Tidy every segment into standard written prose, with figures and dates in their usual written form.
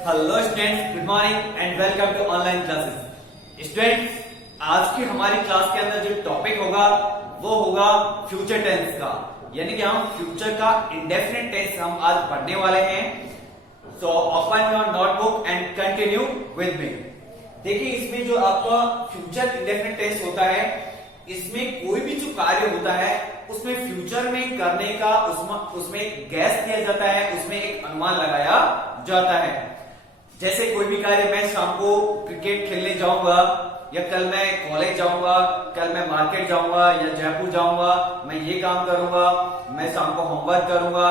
Hello students, good morning and welcome to online classes. Students, आज की हमारी class के अंदर जो टॉपिक होगा वो होगा फ्यूचर टेंस का, यानी कि हम फ्यूचर का इंडेफिनिट टेंस हम आज पढ़ने वाले हैं। So open your notebook and continue with me. देखिए, इसमें जो आपका फ्यूचर इंडेफिनिट टेंस होता है, इसमें कोई भी जो कार्य होता है उसमें फ्यूचर में करने का उसमें गैस किया जाता है, उसमें एक अनुमान लगाया जाता है। जैसे कोई भी कार्य, मैं शाम को क्रिकेट खेलने जाऊंगा, या कल मैं कॉलेज जाऊंगा, कल मैं मार्केट जाऊंगा या जयपुर जाऊंगा, मैं ये काम करूंगा, मैं शाम को होमवर्क करूंगा,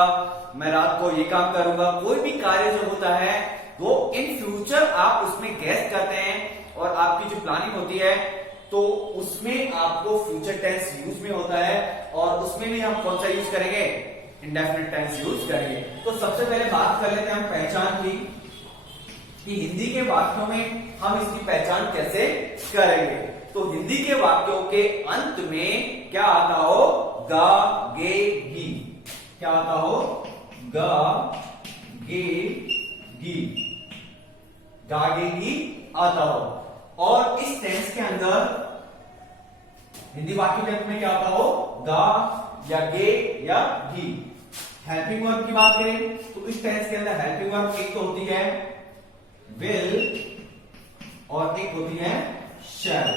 मैं रात को ये काम करूंगा। कोई भी कार्य जो होता है वो इन फ्यूचर आप उसमें गैस करते हैं और आपकी जो प्लानिंग होती है तो उसमें आपको फ्यूचर टेंस यूज में होता है। और उसमें भी हम कौन सा यूज करेंगे? इंडेफिनिट टेंस यूज करेंगे। तो सबसे पहले बात कर लेते हैं हम पहचान की, कि हिंदी के वाक्यों में हम इसकी पहचान कैसे करेंगे। तो हिंदी के वाक्यों के अंत में क्या आता हो? गा, गे, गी। क्या आता हो? गा, गे, गी। गा, गे, गी आता हो। और इस टेंस के अंदर हिंदी वाक्य के अंत में क्या आता हो? गा या गे या गी। हेल्पिंग वर्ब की बात करें तो इस टेंस के अंदर हेल्पिंग वर्ब एक तो होती है विल और एक होती है शैल।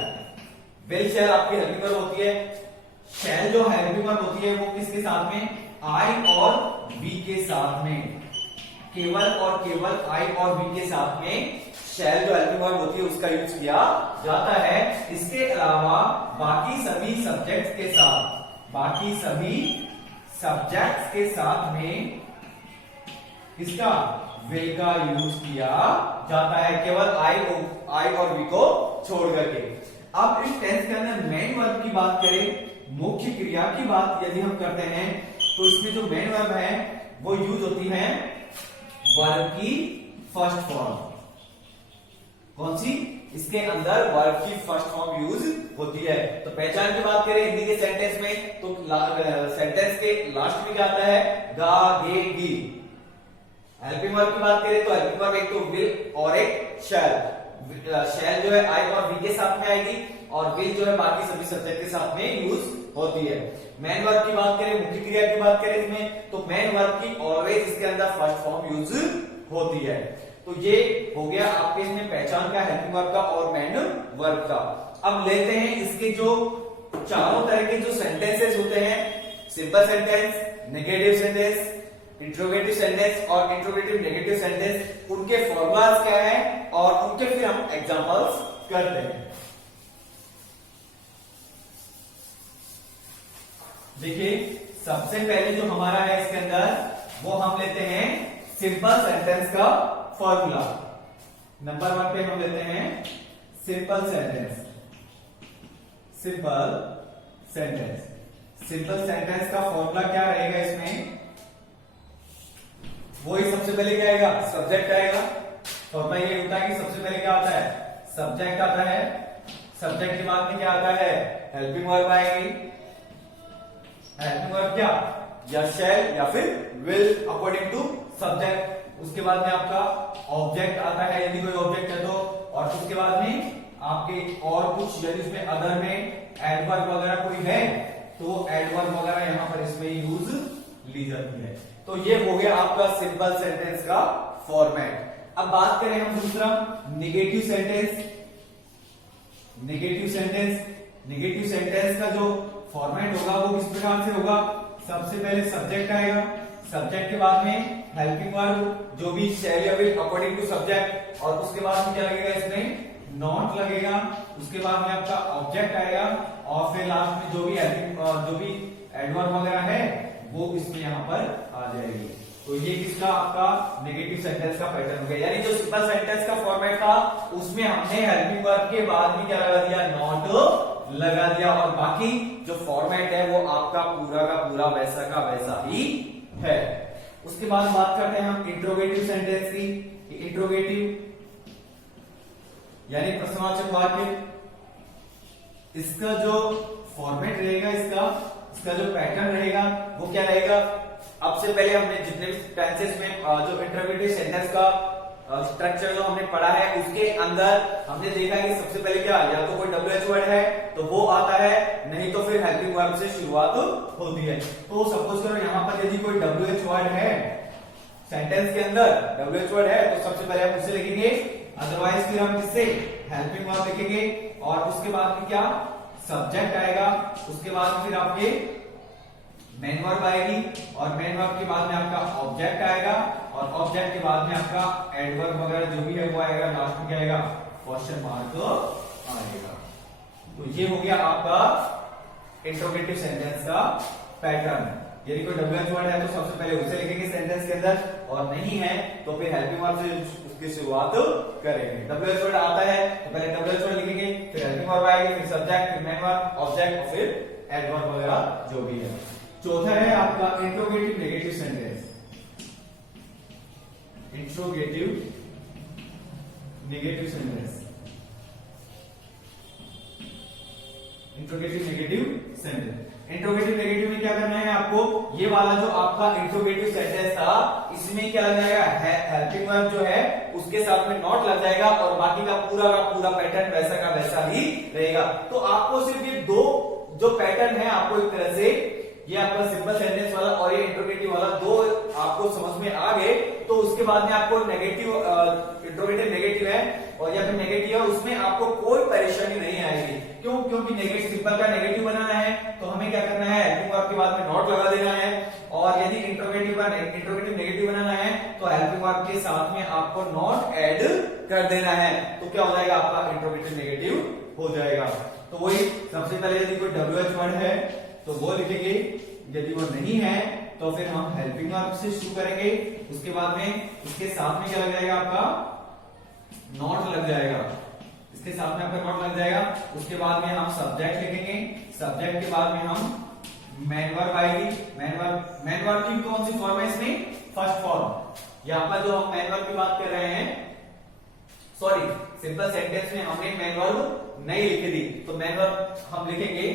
विल शैल आपकी हेल्पिंग वर्ब होती है। शैल जो हेल्पिंग वर्ब होती है वो किसके साथ में? आई और वी के साथ में। केवल और केवल आई और वी के साथ में शैल जो हेल्पिंग वर्ब होती है उसका यूज किया जाता है। इसके अलावा बाकी सभी सब्जेक्ट्स के साथ, बाकी सभी सब्जेक्ट्स के साथ में इसका विल का यूज किया जाता है, केवल आई और वी को छोड़ करके। अब इस टेंस के अंदर मेन वर्ब की बात करें, मुख्य क्रिया की बात यदि हम करते हैं तो इसमें जो मेन वर्ब है वो यूज होती है वर्ब की फर्स्ट फॉर्म। कौन सी? इसके अंदर वर्ब की फर्स्ट फॉर्म यूज होती है। तो पहचान की बात करें हिंदी के सेंटेंस में तो सेंटेंस के लास्ट में क्या आता है? गा, गे, गी। हेल्पिंग वर्ब की बात करें तो हेल्पिंग वर्ब एक तो विल और एक शैल। शैल जो है आई और वी के साथ में आएगी और विल जो है बाकी सभी सब्जेक्ट के साथ में यूज होती है। मेन वर्ब की बात करें, मुख्य क्रिया की बात करें इसमें तो मेन वर्ब की ऑलवेज इसके अंदर फर्स्ट फॉर्म यूज होती है। तो ये हो गया आपके इसमें पहचान का, हेल्पिंग वर्ब का और मेन वर्ब का। अब लेते हैं इसके जो चारों तरह के जो सेंटेंसेस होते हैं, simple sentence, negative sentence, interrogative sentence और इंट्रोगेटिव नेगेटिव सेंटेंस, उनके फॉर्मूलाज क्या है और उनके फिर हम एग्जांपल्स करते हैं। देखिए, सबसे पहले जो हमारा है इसके अंदर वो हम लेते हैं सिंपल सेंटेंस का फॉर्मूला। नंबर 1 पे हम लेते हैं simple sentence. Simple sentence, simple sentence का फॉर्मूला क्या रहेगा इसमें? वही सबसे पहले क्या आएगा? सब्जेक्ट आएगा। फॉर्मूला ये होता है कि सबसे पहले क्या आता है? सब्जेक्ट आता है। सब्जेक्ट के बाद में क्या आता है? हेल्पिंग वर्ब आएगी। हेल्पिंग वर्ब क्या? या शैल या फिर विल अकॉर्डिंग टू सब्जेक्ट। उसके बाद में आपका ऑब्जेक्ट आता है यदि कोई ऑब्जेक्ट है तो, और उसके बाद में आपके और कुछ यदि इसमें अदर में एडवर्ब वगैरह कोई है तो एडवर्ब वगैरह यहां पर इसमें यूज ली जाती है। तो ये हो गया आपका सिंपल सेंटेंस का फॉर्मेट। अब बात करें हम दूसरा negative sentence. Negative sentence, negative sentence का जो फॉर्मेट होगा वो किस प्रकार से होगा? सबसे पहले सब्जेक्ट आएगा। सब्जेक्ट के बाद में हेल्पिंग वर्ब जो भी शैल या विल अकॉर्डिंग टू सब्जेक्ट, और उसके बाद में क्या लगेगा? इसमें नॉट लगेगा। उसके बाद में आपका ऑब्जेक्ट आएगा और फिर लास्ट में जो भी एडवर्ब वगैरह है वो इसमें यहां पर आ जाएगी। तो ये किसका? आपका नेगेटिव सेंटेंस का पैटर्न हो गया। यानी जो सिंपल सेंटेंस का फॉर्मेट था उसमें हमने हेल्पिंग वर्ब के बाद में क्या लगा दिया? नॉट लगा दिया, और बाकी जो फॉर्मेट है वो आपका पूरा का पूरा वैसा का वैसा ही है। उसके बाद बात करते हैं हम इंट्रोगेटिव सेंटेंस की। इंट्रोगेटिव यानी प्रश्नवाचक वाक्य, इसका जो फॉर्मेट रहेगा, इसका जो पैटर्न रहेगा वो क्या रहेगा? अब से पहले हमने जितने भी टेंसेस में जो इंटरोगेटिव सेंटेंस का स्ट्रक्चर जो हमने पढ़ा है उसके अंदर हमने देखा है कि सबसे पहले क्या, या तो कोई WH वर्ड है तो वो आता है, नहीं तो फिर हेल्पिंग वर्ब से शुरुआत होती है। तो सपोज करो यहाँ पर यदि कोई WH वर्ड है सेंटेंस के अंदर, WH वर्ड है तो सबसे पहले हम उसे लिखेंगे, अदरवाइज फिर हम किससे हेल्पिंग वर्ब लिखेंगे, और उसके बाद में क्या सब्जेक्ट आएगा, उसके बाद फिर आपके मेन वर्ब आएगी, और मेन वर्ब के बाद में आपका ऑब्जेक्ट आएगा, और ऑब्जेक्ट के बाद में आपका एडवर्ब वगैरह जो भी है वो आएगा, लास्ट में क्या आएगा क्वेश्चन मार्क आएगा। तो ये हो गया आपका इंट्रोगेटिव सेंटेंस का पैटर्न। यदि कोई WH वर्ड है तो सबसे पहले उसे लिखेंगे सेंटेंस के अंदर, और नहीं है तो फिर हेल्पिंग वर्ब से उसकी शुरुआत करेंगे। WH वर्ड आता है तो पहले WH वर्ड लिखेंगे, फिर हेल्पिंग वर्ब आएगी, फिर सब्जेक्ट, फिर मेन वर्ब, ऑब्जेक्ट और फिर एडवर्ब वगैरह जो भी है। चौथा है आपका interrogative negative sentence. Interrogative negative sentence, interrogative negative sentence. Interrogative negative में क्या करना है आपको, ये वाला जो आपका इंट्रोगेटिव सेंटेंस था इसमें क्या लग जाएगा, हेल्पिंग वर्ब जो है उसके साथ में नॉट लग जाएगा, और बाकी का पूरा पैटर्न वैसा का वैसा ही रहेगा। तो आपको सिर्फ ये दो जो पैटर्न है आपको एक तरह से, ये आपका सिंपल सेंटेंस वाला और ये इंट्रोगेटिव वाला दो आपको समझ में आ गए, तो उसके बाद में आपको नेगेटिव इंट्रोगेटिव नेगेटिव है और या फिर नेगेटिव है, उसमें आपको कोई परेशानी नहीं आएगी। क्यों? क्योंकि नेगेटिव सिंपल का नेगेटिव बनाना है तो हमें क्या करना है, हेल्पिंग वर्ब के बाद में नॉट लगा देना है, और यदि इंट्रोगेटिव का इंट्रोगेटिव नेगेटिव बनाना है तो हेल्पिंग वर्ब के साथ में आपको नॉट ऐड कर देना है। तो क्या हो जाएगा, आपका इंट्रोगेटिव नेगेटिव हो जाएगा। तो वही सबसे पहले यदि कोई WH वर्ड है तो वो लिखेंगे, यदि वो नहीं है तो फिर हम हेल्पिंग वर्ब से शुरू करेंगे, उसके बाद में उसके साथ में क्या लग जाएगा, आपका नॉट लग जाएगा, इसके साथ में आपका नॉट लग जाएगा। उसके बाद में हम सब्जेक्ट लिखेंगे, सब्जेक्ट के बाद में हम मेन वर्ब आएगी, मेन वर्ब की कौन सी फॉर्म है इसमें, फर्स्ट फॉर्म। यहां पर जो हम मेन वर्ब की बात कर रहे हैं, सॉरी सिंपल सेंटेंस में हमने मेन वर्ब नहीं लिखी थी, तो मेन वर्ब हम लिखेंगे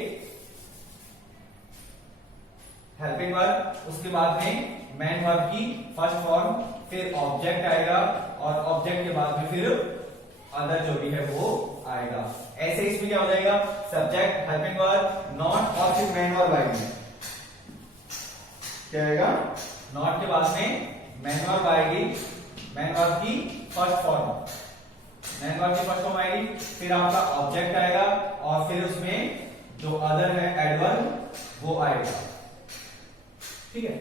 हेल्पिंग वर्ब, उसके बाद में मेन वर्ब की फर्स्ट फॉर्म, फिर ऑब्जेक्ट आएगा, और ऑब्जेक्ट के बाद में फिर अदर जो भी है वो आएगा। ऐसे इसमें क्या हो जाएगा, सब्जेक्ट, हेल्पिंग वर्ब, नॉट और फिर मेन वर्ब आएगी। क्या आएगा, नॉट के बाद में मेन वर्ब आएगी, मेन वर्ब की फर्स्ट फॉर्म, मेन वर्ब की फर्स्ट फॉर्म आएगी, फिर आपका ऑब्जेक्ट आएगा, और फिर उसमें जो अदर है एडवर्ब वो आएगा। ठीक है,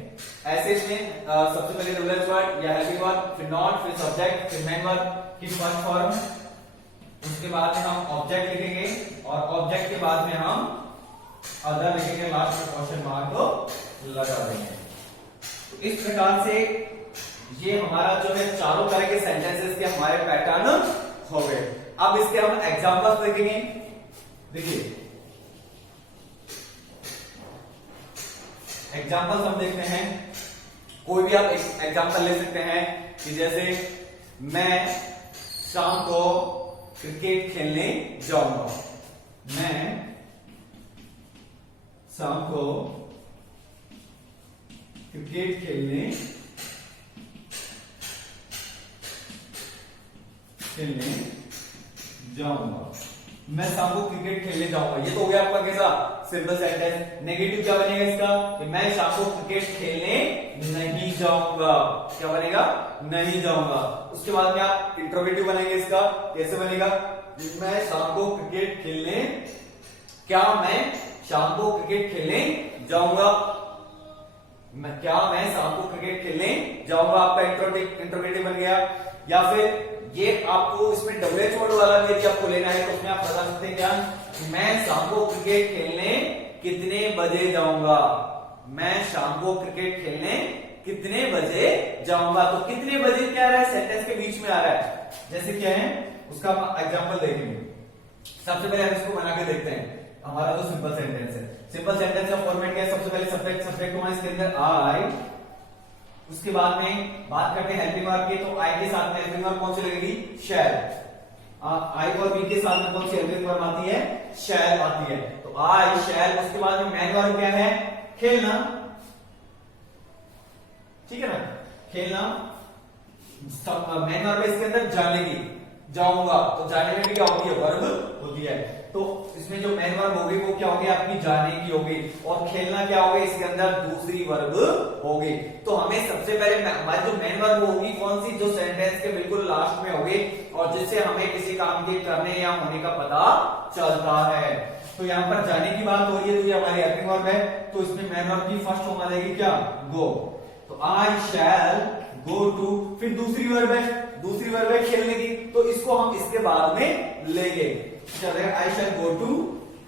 ऐसे इसमें सबसे पहले WH वर्ड या हेल्पिंग वर्ब, फिर नॉट, फिर सब्जेक्ट, फिर मेन वर्ब की फर्स्ट फॉर्म, उसके बाद में हम ऑब्जेक्ट लिखेंगे, और ऑब्जेक्ट के बाद में हम अदर लिखेंगे, लास्ट में क्वेश्चन मार्क को लगा देंगे। तो इस प्रकार से ये हमारा जो है चारों तरह के सेंटेंसेस के हमारे पैटर्न हो गए। अब इसके हम एग्जांपल्स देखेंगे। देखिए एग्जाम्पल्स हम देखते हैं, कोई भी आप एक एग्जाम्पल ले सकते हैं कि जैसे मैं शाम को क्रिकेट खेलने जाऊंगा, मैं शाम को क्रिकेट खेलने जाऊंगा, मैं शाम को क्रिकेट खेलने जाऊंगा। ये तो हो गया आपका कैसा, सिंपल सेंटेंस। नेगेटिव क्या बनेगा इसका, कि मैं शाम को क्रिकेट खेलने नहीं जाऊंगा। क्या बनेगा, नहीं जाऊंगा। उसके बाद में आप इंट्रोगेटिव बनेंगे इसका, कैसे बनेगा, मैं शाम को क्रिकेट खेलने, क्या मैं शाम को क्रिकेट खेलने जाऊंगा, क्या मैं शाम को क्रिकेट खेलने जाऊंगा, आपका इंट्रोगेटिव बन गया। या फिर ये आपको इसमें WH वर्ड वाला भी यदि आपको लेना है तो उसमें आप बता सकते हैं क्या, मैं शाम को क्रिकेट खेलने कितने बजे जाऊंगा, मैं शाम को क्रिकेट खेलने कितने बजे जाऊंगा। तो कितने बजे क्या आ रहा है, सेंटेंस के बीच में आ रहा है। जैसे क्या है उसका एग्जांपल देखेंगे। सबसे पहले हम इसको बना के देखते हैं। हमारा जो सिंपल सेंटेंस है, सिंपल सेंटेंस का फॉर्मेट क्या है, सबसे पहले सब्जेक्ट को इसके अंदर आई, उसके बाद में बात करते हैं हेल्पिंग वर्ब की। तो आई के साथ में हेल्पिंग वर्ब कौन सी लगेगी, शैल। आई और बी के साथ में कौन सी हेल्पिंग वर्ब आती है, शैल आती है। तो आई शैल, उसके बाद में मेन वर्ब क्या है, खेलना। ठीक है ना, खेलना। मेन वर्ब है इसके अंदर जाने की, जाऊंगा, तो जाने में भी क्या होती है, वर्ब होती है। तो इसमें जो मेन वर्ब होगी वो क्या होगी, आपकी जाने की होगी, और खेलना क्या होगी, इसके अंदर दूसरी वर्ब होगी। तो हमें सबसे पहले हमारी जो मेन वर्ब होगी कौन सी, जो सेंटेंस के बिल्कुल लास्ट में होगी और जिससे हमें किसी काम के करने या होने का पता चलता है। तो यहाँ पर जाने की बात हो रही है, तो ये हमारी हेल्पिंग वर्ब है, तो इसमें मेन वर्ब की फर्स्ट फॉर्म आ जाएगी क्या, गो। तो आई शैल गो टू, फिर दूसरी वर्ब है खेलने की, तो इसको हम इसके बाद में लेंगे, आई शैल गो टू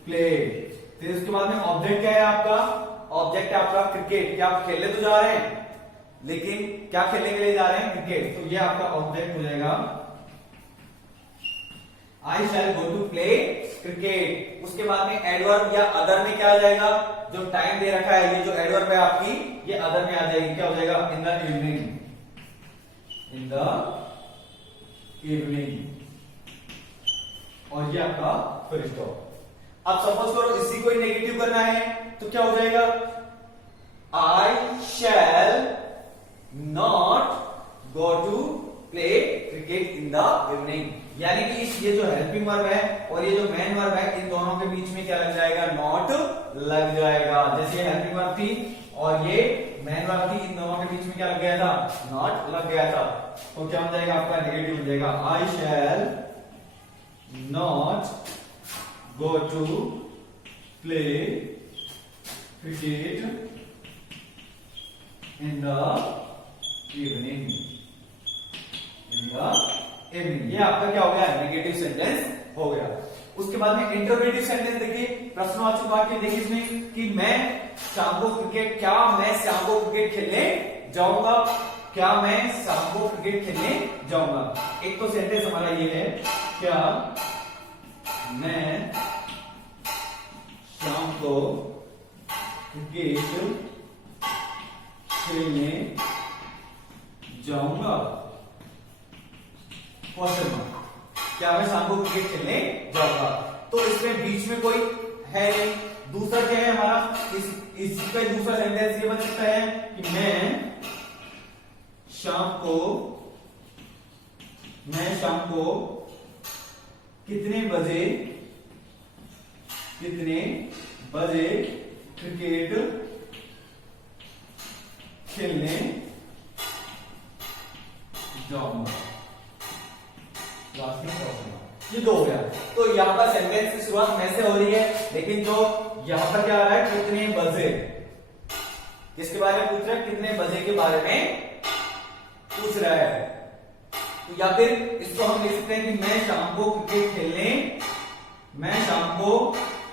प्ले। फिर उसके बाद में ऑब्जेक्ट क्या है आपका, ऑब्जेक्ट है आपका क्रिकेट, क्या आप खेलने तो जा रहे हैं, लेकिन क्या खेलने के लिए जा रहे हैं, क्रिकेट, तो ये आपका ऑब्जेक्ट हो जाएगा I shell go to play cricket. उसके बाद में एडवर्ब या अदर में क्या आ जाएगा, जो टाइम दे रखा है, ये जो एडवर्ब है आपकी, ये अदर में आ जाएगी, क्या हो जाएगा, इन the evening, in the evening, और ये आपका फुल स्टॉप। अब सपोज करो इसी को नेगेटिव करना है, तो क्या हो जाएगा, I shall not go to play cricket in the evening. यानी कि ये जो हेल्पिंग वर्ब है और ये जो मेन वर्ब है, इन दोनों के बीच में क्या लग जाएगा, नॉट लग जाएगा। जैसे हेल्पिंग वर्ब थी और ये मेन वर्ब थी, इन दोनों के बीच में क्या लग गया था, नॉट लग गया था, तो क्या हो जाएगा आपका, नेगेटिव हो जाएगा, I shall not go to play cricket in the evening, in the evening. ये आपका क्या हो गया, नेगेटिव सेंटेंस हो गया। उसके बाद में इंटरोगेटिव सेंटेंस देखिए, प्रश्नवाचक वाक्य देखिए इसमें कि मैं शाम को क्रिकेट, क्या मैं शाम को क्रिकेट खेलने जाऊंगा, क्या मैं शाम को क्रिकेट खेलने जाऊंगा। एक तो सेंटेंस हमारा ये है, क्या मैं शाम को क्रिकेट खेलने जाऊंगा, क्वेश्चन मार्क, क्या मैं शाम को क्रिकेट खेलने जाऊंगा। तो इसमें बीच में कोई है नहीं। दूसरा क्या है हमारा, इसका दूसरा सेंटेंस ये बन सकता है कि मैं शाम को कितने बजे क्रिकेट खेलने जाऊंगा, ये दो हो गया। तो यहाँ पर सेंटेंस की शुरुआत मैं से हो रही है, लेकिन जो यहाँ पर क्या आ रहा है, कितने बजे, किसके बारे में पूछ रहा है, कितने बजे के बारे में पूछ रहा है। तो या फिर इसको हम लिख सकते हैं कि मैं शाम को क्रिकेट खेलने, मैं शाम को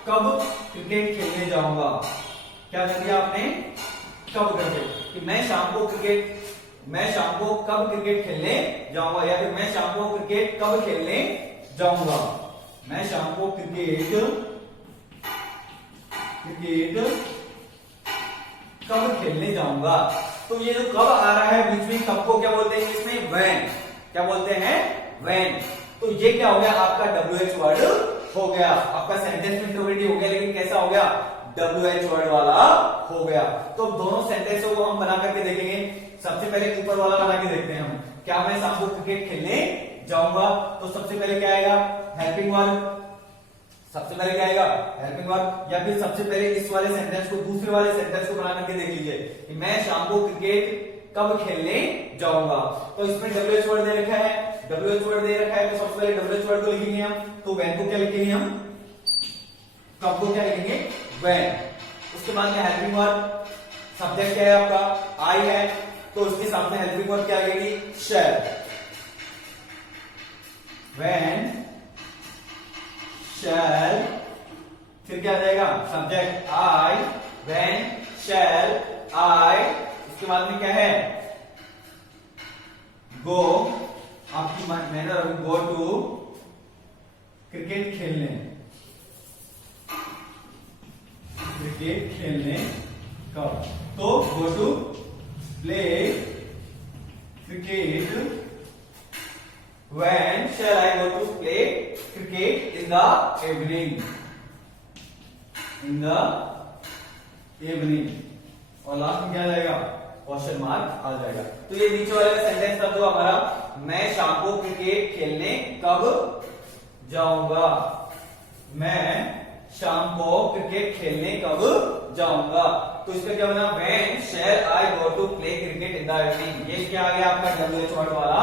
कब क्रिकेट खेलने जाऊंगा। क्या कर दिया आपने, कब करके, कि मैं शाम को कब क्रिकेट खेलने जाऊंगा, या फिर मैं शाम को क्रिकेट कब खेलने जाऊंगा, मैं शाम को क्रिकेट कब खेलने जाऊंगा। तो ये जो कब आ रहा है बीच में, कब को क्या बोलते हैं इसमें, व्हेन, क्या बोलते हैं, व्हेन। तो ये क्या हो गया, आपका WH वर्ड हो गया, आपका सेंटेंस में इंटरोगेटिव हो गया, लेकिन कैसा हो गया, WH वर्ड वाला हो गया। तो दोनों सेंटेंसों को हम बना करके देखेंगे। सबसे पहले ऊपर वाला बना के देखते हैं हम, क्या मैं शाम को क्रिकेट खेलने जाऊंगा। तो सबसे पहले क्या आएगा, हेल्पिंग वर्ब, सबसे पहले क्या आएगा, हेल्पिंग वर्ब। या फिर सबसे पहले इस वाले सेंटेंस को, दूसरे वाले सेंटेंस को बना करके देख लीजिए कि मैं शाम को क्रिकेट कब खेलने जाऊंगा। तो इसमें WH वर्ड दे रखा है, WH वर्ड दे रखा है, तो सबसे पहले WH वर्ड को लिखेंगे हम। तो व्हेन को क्या लिखेंगे हम, कब को क्या लिखेंगे, व्हेन। उसके बाद में हेल्पिंग वर्ब, सब्जेक्ट क्या है आपका, आई है, तो उसके सामने हेल्पिंग वर्ब क्या लगेगी, शैल। व्हेन शैल, फिर क्या आ जाएगा, सब्जेक्ट आई, व्हेन शैल आई। उसके बाद में क्या है, गो, आपकी मैनर, गो टू क्रिकेट खेलने, कब, तो go to play cricket, when shall I go to play cricket in the evening, और लास्ट में क्या आ जाएगा, क्वेश्चन मार्क आ जाएगा। तो ये नीचे वाला सेंटेंस था जो हमारा मैं शाम को क्रिकेट खेलने कब जाऊंगा, मैं शाम को क्रिकेट खेलने कब जाऊंगा। तो इसका क्या बना, when shall I go to play cricket in the evening. ये क्या आ गया आपका WH वर्ड वाला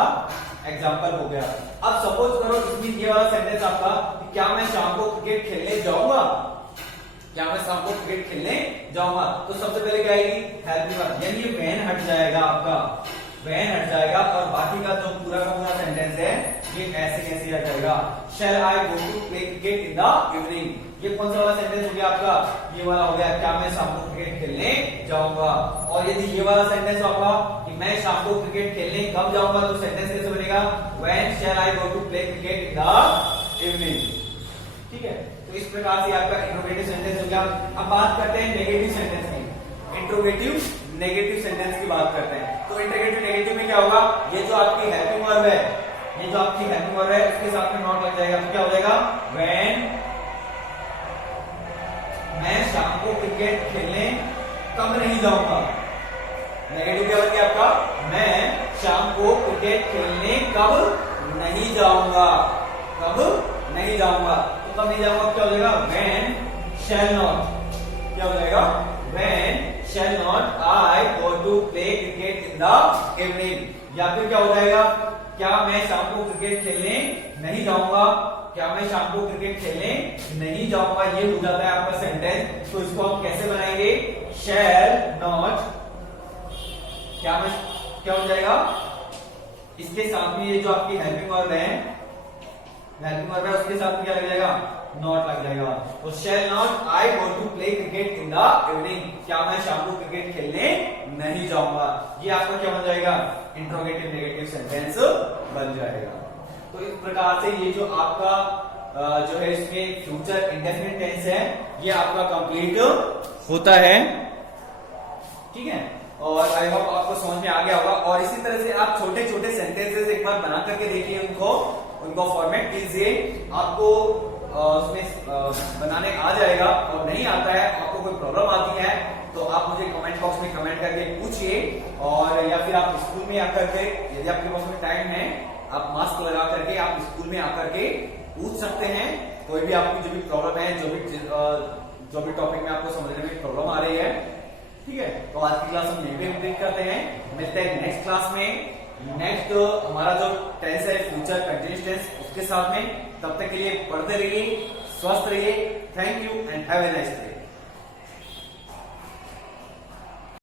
एग्जांपल हो गया। अब सपोज करो इसमें ये वाला सेंटेंस आपका कि क्या मैं शाम को क्रिकेट खेलने जाऊंगा, क्या मैं शाम को क्रिकेट खेलने जाऊंगा। तो सबसे पहले क्या आएगी, हेल्पिंग वर्ब, यानी ये व्हेन हट जाएगा आपका, व्हेन हट जाएगा और बाकी का जो पूरा का पूरा सेंटेंस है ये ऐसे कैसे आ जाएगा, shall I go to play cricket in the evening. ये कौन सा वाला सेंटेंस हो गया आपका, ये वाला हो गया, क्या मैं शाम को क्रिकेट खेलने जाऊंगा। और यदि ये वाला सेंटेंस होगा कि मैं शाम को क्रिकेट खेलने कब जाऊंगा, तो सेंटेंस कैसे बनेगा, when shall I go to play cricket in the evening. ठीक है, तो इस प्रकार से आपका इंट्रोगेटिव सेंटेंस हो गया। अब बात करते हैं नेगेटिव सेंटेंस की, इंट्रोगेटिव नेगेटिव सेंटेंस की बात करते हैं। तो इंट्रोगेटिव नेगेटिव में क्या होगा, ये जो आपकी हेल्पिंग वर्ब है, ये जो आपकी हेल्पिंग वर्ब है उसके साथ में नॉट लग जाएगा, तो क्या हो जाएगा, व्हेन मैं शाम को क्रिकेट खेलने कब नहीं जाऊंगा। नेगेटिव क्या बन गया आपका, मैं शाम को क्रिकेट खेलने कब नहीं जाऊंगा, कब नहीं जाऊंगा। तो कब नहीं जाऊंगा क्या हो जाएगा, व्हेन शैल नॉट, क्या हो जाएगा, when shall not I go to play cricket in the evening. या फिर क्या हो जाएगा, क्या मैं शाम को क्रिकेट खेलने नहीं जाऊंगा, क्या मैं शाम को क्रिकेट खेलने नहीं जाऊंगा। ये हो जाता है आपका सेंटेंस। तो इसको हम कैसे बनाएंगे, शैल नॉट, क्या मैं, क्या हो जाएगा, इसके साथ में ये जो आपकी हेल्पिंग वर्ब है, हेल्पिंग वर्ब है उसके साथ में क्या लग जाएगा, नॉट लग जाएगा। तो shall not I go to play cricket in the evening, क्या मैं शाम को क्रिकेट खेलने नहीं जाऊंगा। ये आपका क्या बन जाएगा, इंट्रोगेटिव नेगेटिव सेंटेंस बन जाएगा। तो इस प्रकार से ये जो आपका जो है इसमें फ्यूचर इंडेफिनिट टेंस है ये आपका कंप्लीट होता है। ठीक है, और आई होप आपको समझ में आ गया होगा। और इसी तरह से आप छोटे छोटे सेंटेंसेस एक बार बना करके देखिए, उनको फॉर्मेट कीजिए, आपको उसमें बनाने आ जाएगा। और नहीं आता है, आपको कोई प्रॉब्लम आती है तो आप मुझे कमेंट बॉक्स में कमेंट करके पूछिए, और या फिर आप स्कूल में आकर के, यदि आपके पास में टाइम है, आप मास्क लगा करके आप स्कूल में आकर के पूछ सकते हैं। कोई भी आपकी जो भी प्रॉब्लम है, जो भी टॉपिक में आपको समझने में प्रॉब्लम आ रही है। ठीक है, तो आज की क्लास हम यहीं पे कंप्लीट करते हैं, मिलते हैं नेक्स्ट क्लास में। नेक्स्ट हमारा जो टेंस है फ्यूचर कंटिन्यूअस टेंस, उसके साथ में। तब तक के लिए पढ़ते रहिए, स्वस्थ रहिए। Thank you and have a nice day.